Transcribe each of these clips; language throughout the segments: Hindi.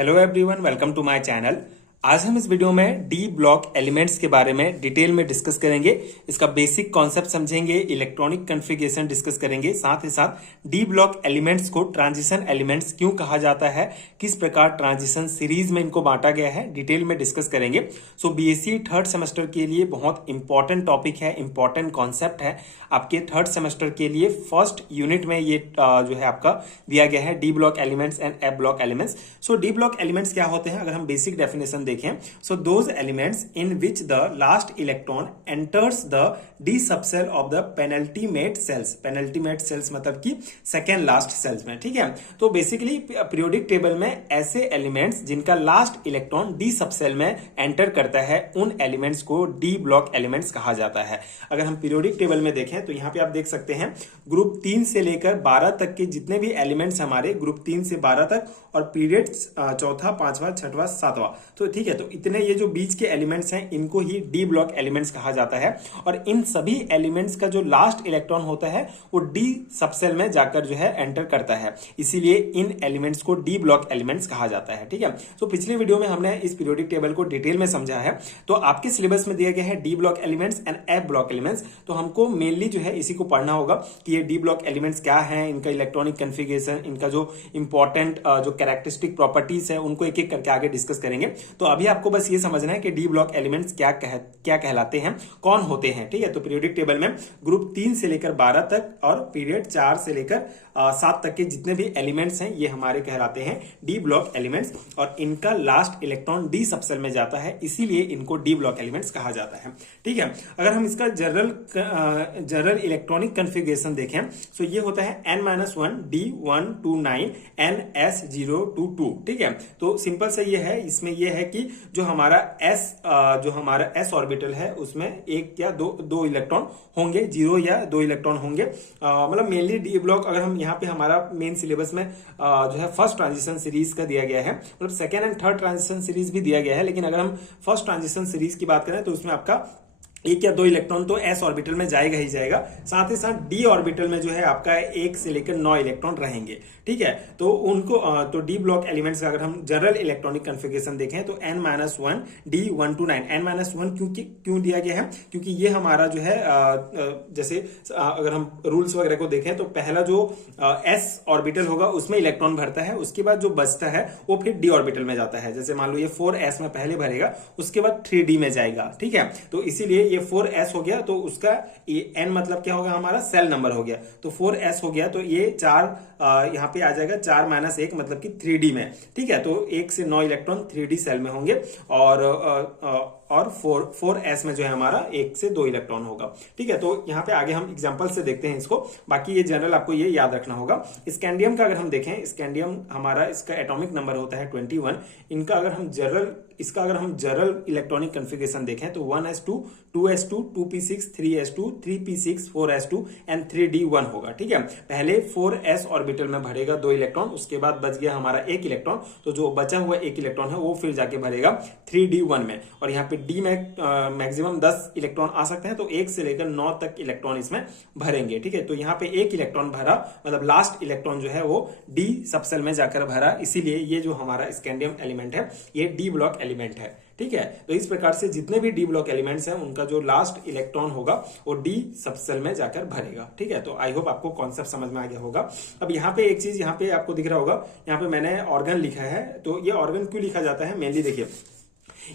Hello everyone, welcome to my channel. आज हम इस वीडियो में डी ब्लॉक एलिमेंट्स के बारे में डिटेल में डिस्कस करेंगे। इसका बेसिक कॉन्सेप्ट समझेंगे, इलेक्ट्रॉनिक कॉन्फ़िगरेशन डिस्कस करेंगे, साथ ही साथ डी ब्लॉक एलिमेंट्स को ट्रांजिशन एलिमेंट्स क्यों कहा जाता है, किस प्रकार ट्रांजिशन सीरीज में इनको बांटा गया है, डिटेल में डिस्कस करेंगे। सो बीएससी थर्ड सेमेस्टर के लिए बहुत इंपॉर्टेंट टॉपिक है, इंपॉर्टेंट कॉन्सेप्ट है। आपके थर्ड सेमेस्टर के लिए फर्स्ट यूनिट में ये जो है आपका दिया गया है, D block elements and F block elements. So D block elements क्या होते हैं, अगर हम बेसिक डेफिनेशन देखें, so those elements in which the last electron enters the D subshell of the penultimate shells. Penultimate shells मतलब कि सेकेंड लास्ट सेल्स में, ठीक है। तो बेसिकली पीरियोडिक टेबल में ऐसे एलिमेंट्स जिनका लास्ट इलेक्ट्रॉन डी सबसेल में एंटर करता है, उन एलिमेंट्स को डी ब्लॉक एलिमेंट्स कहा जाता है। अगर हम पीरियोडिक टेबल में देखें तो यहां पे आप देख सकते हैं ग्रुप 3 से लेकर 12 तक के जितने भी एलिमेंट्स हमारे ग्रुप 3 से 12 तक, और पीरियड चौथा, पांचवा, छठवां, सातवां, तो ठीक है। तो इतने ये जो बीच के एलिमेंट्स हैं इनको ही डी ब्लॉक एलिमेंट्स कहा जाता है। और इन सभी एलिमेंट्स का जो लास्ट इलेक्ट्रॉन होता है वो डी सबसेल में जाकर जो है एंटर करता है, इसीलिए इन एलिमेंट्स को डी ब्लॉक एलिमेंट्स कहा जाता है, ठीक है। तो पिछले वीडियो में हमने इस पीरियोडिक टेबल को डिटेल में समझा है। तो आपके सिलेबस में दिया गया है D block elements and F block elements. तो हमको मेनली जो है इसी को पढ़ना होगा कि ये डी ब्लॉक एलिमेंट्स क्या है, इनका इलेक्ट्रॉनिक कॉन्फ़िगरेशन, इनका जो इंपॉर्टेंट जो कैरेक्टरिस्टिक प्रॉपर्टीज है उनको एक एक करके आगे डिस्कस करेंगे। तो अभी आपको बस ये समझना है कि डी ब्लॉक एलिमेंट्स क्या कहलाते हैं, कौन होते हैं, ठीक है। तो पीरियोडिक टेबल में ग्रुप 3 से लेकर 12 तक और पीरियड 4 से लेकर 7 तक के जितने भी एलिमेंट्स हैं ये हमारे कहलाते हैं डी ब्लॉक एलिमेंट्स, और इनका लास्ट इलेक्ट्रॉन डी सबसेल में जाता है, इसीलिए इनको डी ब्लॉक एलिमेंट्स कहा जाता है, ठीक है। अगर हम इसका जनरल इलेक्ट्रॉनिक कॉन्फ़िगरेशन देखें तो ये होता है n-1 D129 NS022, ठीक है। तो सिंपल से ये है, इसमें ये है कि जो हमारा s ऑर्बिटल है उसमें एक या दो इलेक्ट्रॉन होंगे, 0 या 2 इलेक्ट्रॉन होंगे। मतलब मेनली डी ब्लॉक, अगर हम यहाँ पे हमारा मेन सिलेबस में जो है फर्स्ट ट्रांजिशन सीरीज का दिया गया है, मतलब second and third transition series भी दिया गया है, लेकिन अगर हम फर्स्ट ट्रांजिशन सीरीज की बात करें तो उसमें आपका 1 या 2 इलेक्ट्रॉन तो s ऑर्बिटल में जाएगा ही जाएगा, साथ ही साथ d ऑर्बिटल में जो है आपका 1 से लेकर 9 इलेक्ट्रॉन रहेंगे, ठीक है। तो उनको तो डी ब्लॉक एलिमेंट्स का अगर हम जनरल इलेक्ट्रॉनिक कॉन्फ़िगरेशन देखें तो n-1 D129 n-1 क्यों दिया गया है, क्योंकि ये हमारा जो है जैसे अगर हम रूल्स वगैरह को देखें तो पहला जो s ऑर्बिटल होगा उसमें इलेक्ट्रॉन भरता है, उसके बाद जो बचता है वो फिर d ऑर्बिटल में जाता है। जैसे मान लो ये 4s में पहले भरेगा, उसके बाद 3d में जाएगा, ठीक है। तो इसीलिए ये 4s हो गया, तो उसका ये n मतलब क्या होगा, हमारा सेल नंबर हो गया, तो 4s हो गया, तो ये 4 यहाँ पे आ जाएगा, 4-1 मतलब कि 3d में, ठीक है। तो 1 से 9 इलेक्ट्रॉन 3d सेल में होंगे, और 4s में जो है हमारा 1 से 2 इलेक्ट्रॉन होगा, ठीक है। तो यहाँ पे आगे हम एग्जांपल से देखते हैं इसको, बाकी ये जनरल आपको ये याद रखना होगा। स्कैंडियम का अगर हम देखें, स्कैंडियम हमारा इसका एटॉमिक नंबर होता है 21। इनका अगर हम जनरल इलेक्ट्रॉनिक कॉन्फ़िगरेशन देखें तो 1s2 2s2 2p6 3s2 3p6 4s2 and 3d1 होगा, ठीक है। पहले 4s ऑर्बिटल में भरेगा 2 इलेक्ट्रॉन, उसके बाद बच गया हमारा 1 इलेक्ट्रॉन, तो जो बचा हुआ 1 इलेक्ट्रॉन है वो फिर जाके भरेगा 3d1 में, और यहाँ पे d में मैक्सिमम 10 इलेक्ट्रॉन आ सकते हैं, तो 1 से लेकर 9 तक इलेक्ट्रॉन इसमें भरेंगे, ठीक है। तो यहाँ पे 1 इलेक्ट्रॉन भरा, मतलब लास्ट इलेक्ट्रॉन जो है वो डी सबसेल में जाकर भरा, इसीलिए ये जो हमारा स्कैंडियम एलिमेंट है ये डी ब्लॉक एलिमेंट है, ठीक है। तो इस प्रकार से जितने भी डी ब्लॉक एलिमेंट्स हैं उनका जो लास्ट इलेक्ट्रॉन होगा वो डी सबसेल में जाकर भरेगा, ठीक है। तो आई होप आपको कॉन्सेप्ट समझ में आ गया होगा। अब यहाँ पे एक चीज यहाँ पे आपको दिख रहा होगा, यहाँ पे मैंने ऑर्गन लिखा है। तो ये ऑर्गन क्यों लिखा जाता है, मेनली देखिए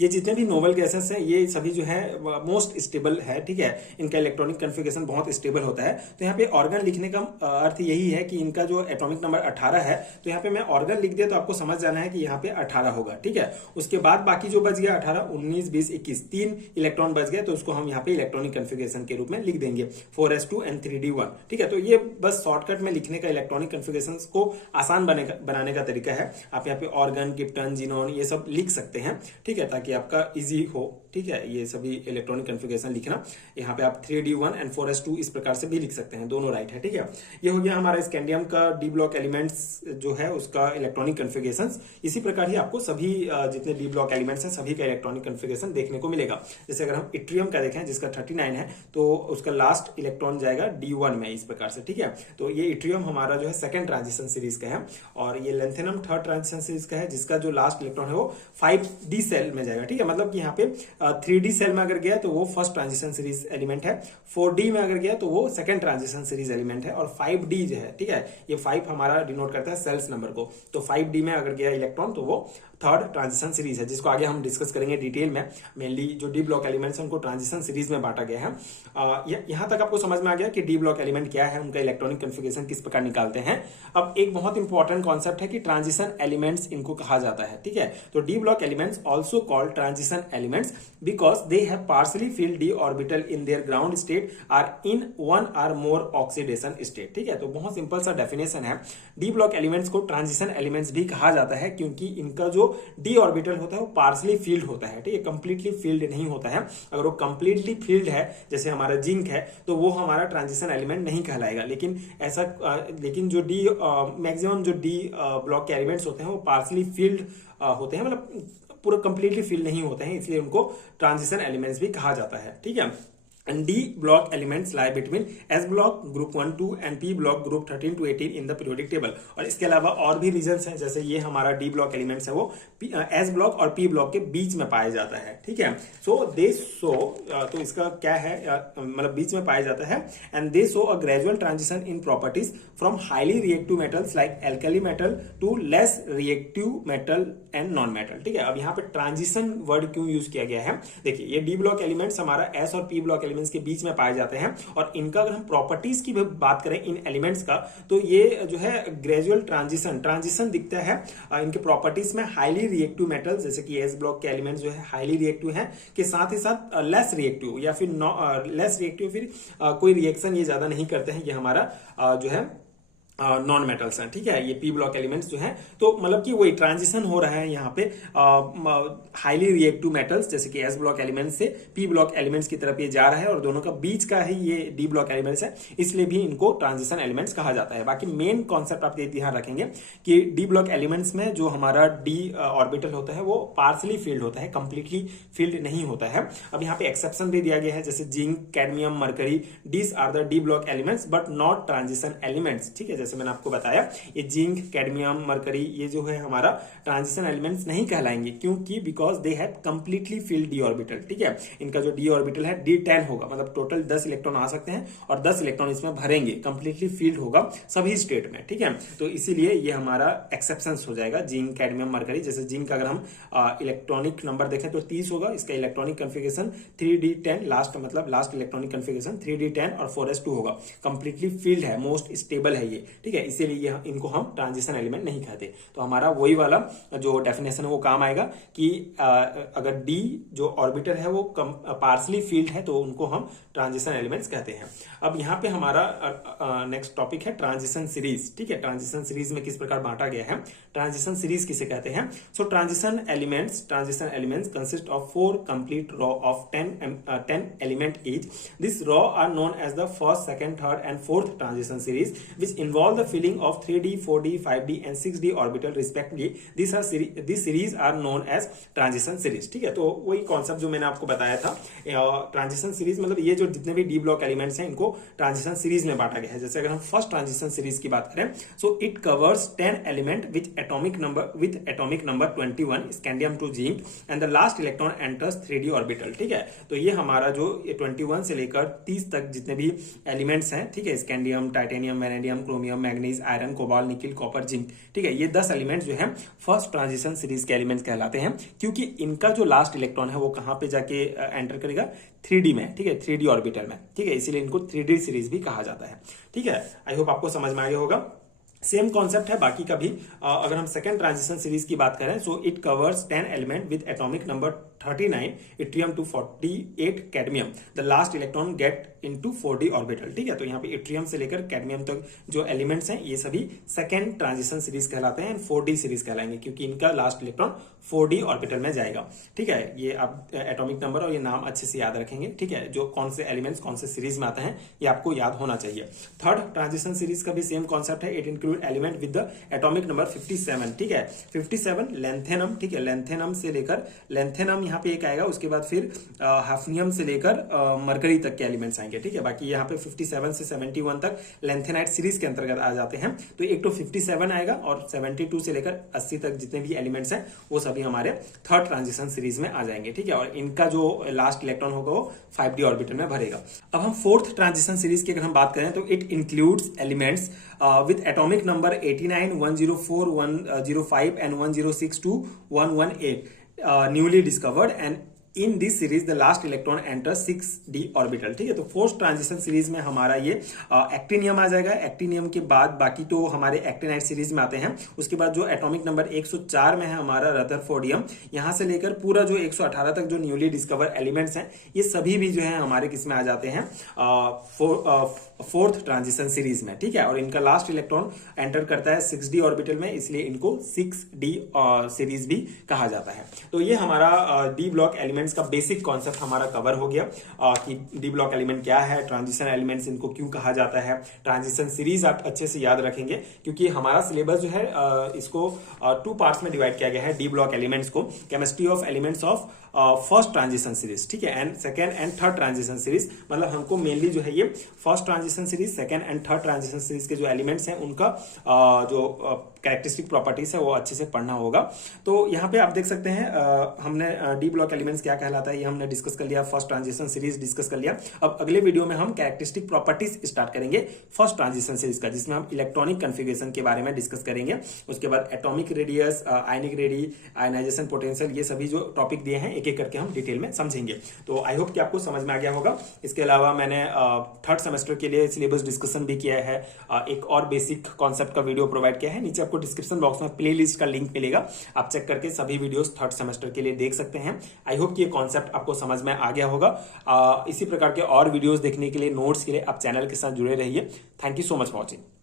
ये जितने भी नोबल गैसेस हैं ये सभी जो है मोस्ट स्टेबल है, ठीक है। इनका इलेक्ट्रॉनिक कॉन्फ़िगरेशन बहुत स्टेबल होता है। तो यहाँ पे ऑर्गन लिखने का अर्थ यही है कि इनका जो एटॉमिक नंबर 18 है, तो यहाँ पे मैं ऑर्गन लिख दिया तो आपको समझ जाना है कि यहाँ पे 18 होगा, ठीक है। उसके बाद बाकी जो बच गया 18 19 20 21 3 इलेक्ट्रॉन बच गए, तो उसको हम यहाँ पे इलेक्ट्रॉनिक कॉन्फ़िगरेशन के रूप में लिख देंगे 4s2 एंड 3d1, ठीक है। तो ये बस शॉर्टकट में लिखने का इलेक्ट्रॉनिक कॉन्फ़िगरेशन को आसान बनाने का तरीका है। आप यहाँ पे ऑर्गन, क्रिप्टन, जीनोन ये सब लिख सकते हैं, ठीक है, ताकि आपका इजी हो ठीक है, ये सभी इलेक्ट्रॉनिक कॉन्फ़िगरेशन लिखना। यहाँ पे आप 3d1 एंड 4s2 इस प्रकार से भी लिख सकते हैं, दोनों राइट है। ठीक है, ये हो गया हमारा स्कैंडियम का डी ब्लॉक एलिमेंट्स जो है उसका इलेक्ट्रॉनिक कॉन्फ़िगरेशन। इसी प्रकार ही आपको सभी जितने डी ब्लॉक एलिमेंट्स हैं सभी का इलेक्ट्रॉनिक कॉन्फ़िगरेशन देखने को मिलेगा। जैसे अगर हम इट्रियम का देखें जिसका 39 है तो उसका लास्ट इलेक्ट्रॉन जाएगा d1 में, इस प्रकार से। ठीक है, तो ये इट्रियम हमारा जो है सेकंड ट्रांजिशन सीरीज का है, और ये लेंथेनम थर्ड ट्रांजिशन सीरीज का है, जिसका जो लास्ट इलेक्ट्रॉन है वो 5d सेल में जाएगा। ठीक है, मतलब कि यहाँ पे 3d सेल में अगर गया तो वो फर्स्ट ट्रांजिशन सीरीज एलिमेंट है, 4d में अगर गया तो वो सेकंड ट्रांजिशन सीरीज एलिमेंट है, और 5d जो है, ठीक है, ये 5 हमारा डिनोट करता है सेल्स नंबर को, तो 5d में अगर गया इलेक्ट्रॉन तो वो थर्ड ट्रांजिशन सीरीज है, जिसको आगे हम डिस्कस करेंगे डिटेल में। मेनली जो डी ब्लॉक एलिमेंट्स हैं उनको ट्रांजिशन सीरीज में बांटा गया है। यहां तक आपको समझ में आ गया कि डी ब्लॉक एलिमेंट क्या है, उनका इलेक्ट्रॉनिक कॉन्फ़िगरेशन किस प्रकार निकालते हैं। अब एक बहुत इंपॉर्टेंट कॉन्सेप्ट है कि ट्रांजिशन एलिमेंट्स इनको कहा जाता है। ठीक है, तो D block elements also called transition elements because they have partially filled D orbital in their ground state are in one or more oxidation state. ठीक है, तो बहुत सिंपल सा डेफिनेशन है, डी ब्लॉक एलिमेंट्स को ट्रांजिशन एलिमेंट्स भी कहा जाता है क्योंकि इनका जो डी ऑर्बिटल होता है वो पार्शियली फील्ड होता है। ठीक है, कंप्लीटली फील्ड नहीं होता है। अगर वो कंप्लीटली फील्ड है जैसे हमारा जिंक है तो वो हमारा ट्रांजिशन एलिमेंट नहीं कहलाएगा। लेकिन जो डी मैक्सिमम जो डी ब्लॉक के एलिमेंट्स होते हैं वो पार्शियली फील्ड होते हैं, मतलब पूरा कंप्लीटली फील्ड नहीं होते हैं, इसलिए उनको ट्रांजिशन एलिमेंट्स भी कहा जाता है। ठीक है, and D block elements lie between S block group 1 2 and P block group 13 to 18 in the periodic table। और इसके अलावा और भी रीजंस हैं, जैसे ये हमारा D block एलिमेंट्स है वो S block और P block के बीच में पाया जाता है। ठीक है, तो इसका क्या है, मतलब बीच में पाया जाता है। And they show a gradual transition in properties from highly reactive metals like alkali metal to less reactive metal and non metal. ठीक है, अब यहाँ पे ट्रांजिशन वर्ड क्यों यूज किया गया है, देखिए ये डी ब्लॉक एलिमेंट्स हमारा S और P ब्लॉक के बीच में पाए जाते हैं, और इनका अगर हम प्रॉपर्टीज की बात करें इन एलिमेंट्स का तो ये जो है ग्रेजुअल ट्रांजिशन दिखता है इनके प्रॉपर्टीज में। हाईली रिएक्टिव मेटल्स जैसे कि एस ब्लॉक के एलिमेंट्स जो है हाईली रिएक्टिव हैं, के साथ ही साथ लेस रिएक्टिव या फिर लेस रिएक्टिव, फिर कोई रिएक्शन ये ज्यादा नहीं करते हैं, ये हमारा जो है नॉन मेटल्स हैं। ठीक है, ये पी ब्लॉक एलिमेंट्स जो हैं, तो मतलब कि वही ट्रांजिशन हो रहा है यहाँ पे हाईली रिएक्टिव मेटल्स जैसे कि एस ब्लॉक एलिमेंट्स से पी ब्लॉक एलिमेंट्स की तरफ ये जा रहा है, और दोनों का बीच का ही ये डी ब्लॉक एलिमेंट्स है, इसलिए भी इनको ट्रांजिशन एलिमेंट्स कहा जाता है। बाकी मेन कॉन्सेप्ट आप ये ध्यान रखेंगे कि डी ब्लॉक एलिमेंट्स में जो हमारा डी ऑर्बिटल होता है वो पार्शियली फील्ड होता है, कंप्लीटली फील्ड नहीं होता है। अब यहाँ पे एक्सेप्शन भी दिया गया है, जैसे zinc, cadmium, mercury, these are the D block elements but not transition elements. ठीक है, जैसे मैंने आपको बताया ये जिंक, कैडमियम, मरकरी ये जो है हमारा ट्रांजिशन एलिमेंट्स नहीं कहलाएंगे, क्योंकि because they have completely field D orbital. ठीक है, इनका जो डी ऑर्बिटल है D10 होगा, मतलब टोटल 10 इलेक्ट्रॉन आ सकते हैं और 10 इलेक्ट्रॉन इसमें भरेंगे, कंप्लीटली फील्ड होगा सभी स्टेट में। ठीक है, तो इसीलिए ये हमारा एक्सेप्शंस हो जाएगा जिंक, कैडमियम, मरकरी। जैसे जिंक अगर हम इलेक्ट्रॉनिक नंबर देखें तो 30 होगा, इसका इलेक्ट्रॉनिक कॉन्फ़िगरेशन 3d10 लास्ट, मतलब लास्ट इलेक्ट्रॉनिक कॉन्फ़िगरेशन 3d10 और 4s2 होगा, कंप्लीटली फील्ड है, मोस्ट स्टेबल है ये। ठीक है, इसीलिए इनको हम ट्रांजिशन एलिमेंट नहीं कहते। तो हमारा वही वाला जो डेफिनेशन है वो काम आएगा कि अगर डी जो ऑर्बिटल है वो पार्शियली फील्ड है तो उनको हम ट्रांजिशन एलिमेंट्स कहते हैं। अब यहाँ पे हमारा नेक्स्ट टॉपिक है ट्रांजिशन सीरीज। ठीक है, ट्रांजिशन सीरीज में किस प्रकार बांटा गया है, ट्रांजिशन सीरीज किसे कहते हैं। So transition elements consist of 4 complete row of 10 element each. This row are known as the first, second, third and fourth transition series which involve the filling of 3d 4d 5d and 6d orbital respectively। This series are known as transition series। ठीक है, तो वही कॉन्सेप्ट जो मैंने आपको बताया था, ट्रांजिशन सीरीज मतलब ये जो जितने भी डी ब्लॉक एलिमेंट्स हैं इनको ट्रांजिशन सीरीज में बांटा गया है। जैसे अगर हम फर्स्ट ट्रांजिशन सीरीज की बात करें, so it covers 10 element with atomic number 21 scandium to zinc and the last electron enters 3d orbital. ठीक है, तो ये हमारा जो 21 से लेकर 30 तक जितने भी एलिमेंट्स हैं, ठीक है, scandium, titanium, vanadium, chromium, manganese, iron, cobalt, nickel, copper, zinc. ठीक है, ये 10 एलिमेंट्स जो हैं फर्स्ट ट्रांजिशन सीरीज के एलिमेंट्स कहलाते हैं, क्योंकि इनका जो लास्ट इलेक्ट्रॉन है वो कहां पे जाके एंटर करेगा, 3d में। ठीक है, 3d ऑर्बिटल में। ठीक है, इसीलिए इनको 3d सीरीज भी कहा जाता है। ठीक है, आई होप आपको समझ में आ गया होगा। सेम कॉन्सेप्ट है बाकी का भी। अगर हम सेकंड ट्रांजिशन सीरीज की बात करें, so it covers 10 element with atomic number 39 yttrium to 48 cadmium, the last electron get into 4d orbital। ठीक है, तो यहाँ पे yttrium से लेकर कैडमियम तक जो एलिमेंट्स हैं ये सभी सेकेंड ट्रांजिशन सीरीज कहलाते हैं, 4d सीरीज कहलाएंगे क्योंकि इनका लास्ट इलेक्ट्रॉन 4d ऑर्बिटल में जाएगा। ठीक है, ये आप एटॉमिक नंबर और ये नाम अच्छे से याद रखेंगे। ठीक है, जो कौन से एलिमेंट्स कौन से सीरीज में आते हैं ये आपको याद होना चाहिए। थर्ड ट्रांजिशन सीरीज का भी सेम कॉन्सेप्ट है, it include element with the atomic number 57। ठीक है, 57 लेंथेनम। ठीक है, लेंथेनम से लेकर लेंथेनम यहाँ पे एक आएगा, उसके बाद फिर हाफनियम से लेकर मरकरी तक के एलिमेंट्स आएंगे। ठीक है, बाकी यहाँ पे 57 से 71 तक लेंथेनाइट सीरीज के अंतर्गत आ जाते हैं। तो एक तो 57 आएगा और 72 से लेकर 80 तक जितने भी एलिमेंट्स हैं वो सभी हमारे थर्ड ट्रांजिशन सीरीज में आ जाएंगे। ठीक है, और इनका जो लास्ट इलेक्ट्रॉन होगा वो 5d ऑर्बिटल में भरेगा। अब हम फोर्थ ट्रांजिशन सीरीज की अगर हम बात करें तो it includes elements with atomic number 89, 104, 105 and 106 to 118 newly discovered, and in this series the last electron enters 6d orbital। ठीक है, तो फोर्थ ट्रांजिशन सीरीज में हमारा ये एक्टिनियम आ जाएगा। एक्टिनियम के बाद बाकी तो हमारे एक्टिनाइट सीरीज में आते हैं। उसके बाद जो एटॉमिक नंबर 104 में है हमारा रदरफोर्डियम, यहां से लेकर पूरा जो 118 तक जो न्यूली डिस्कवर एलिमेंट्स हैं ये सभी भी जो है हमारे किस में आ जाते हैं, फोर्थ ट्रांजिशन सीरीज में। ठीक है, और इनका लास्ट इलेक्ट्रॉन एंटर करता है 6d ऑर्बिटल में, इसलिए इनको 6d सीरीज भी कहा जाता है। तो ये हमारा डी ब्लॉक एलिमेंट्स का बेसिक कॉन्सेप्ट हमारा कवर हो गया कि डी ब्लॉक एलिमेंट क्या है, ट्रांजिशन एलिमेंट्स इनको क्यों कहा जाता है, ट्रांजिशन सीरीज आप अच्छे से याद रखेंगे क्योंकि हमारा सिलेबस जो है इसको 2 पार्ट्स में डिवाइड किया गया है डी ब्लॉक एलिमेंट्स को, chemistry of elements of first transition series. ठीक है, and second and third transition series, मतलब हमको मेनली जो है ये first transition series, second and third transition series के जो एलिमेंट्स हैं उनका जो कैरेक्टरिस्टिक प्रॉपर्टीज है वो अच्छे से पढ़ना होगा। तो यहाँ पे आप देख सकते हैं हमने डी ब्लॉक एलिमेंट्स क्या कहलाता है ये हमने डिस्कस कर लिया, फर्स्ट ट्रांजिशन सीरीज डिस्कस कर लिया। अब अगले वीडियो में हम कैरेक्टरिस्टिक प्रॉपर्टीज स्टार्ट करेंगे फर्स्ट ट्रांजिशन सीरीज का, जिसमें हम इलेक्ट्रॉनिक कन्फिगरेशन के बारे में डिस्कस करेंगे। उसके बाद एटॉमिक रेडियस, आयनिक रेडी, आयनाइजेशन पोटेंशियल, ये सभी जो टॉपिक दिए हैं एक एक करके हम डिटेल में समझेंगे। तो आई होप कि आपको समझ में आ गया होगा। इसके अलावा मैंने थर्ड सेमेस्टर के लिए सिलेबस डिस्कशन भी किया है, एक और बेसिक कॉन्सेप्ट का वीडियो प्रोवाइड किया है। नीचे आपको डिस्क्रिप्शन बॉक्स में प्लेलिस्ट का लिंक मिलेगा, आप चेक करके सभी वीडियोस थर्ड सेमेस्टर के लिए देख सकते हैं। आई होप कि ये कॉन्सेप्ट आपको समझ में आ गया होगा। इसी प्रकार के और वीडियोस देखने के लिए, नोट्स के लिए आप चैनल के साथ जुड़े रहिए। Thank you so much for watching.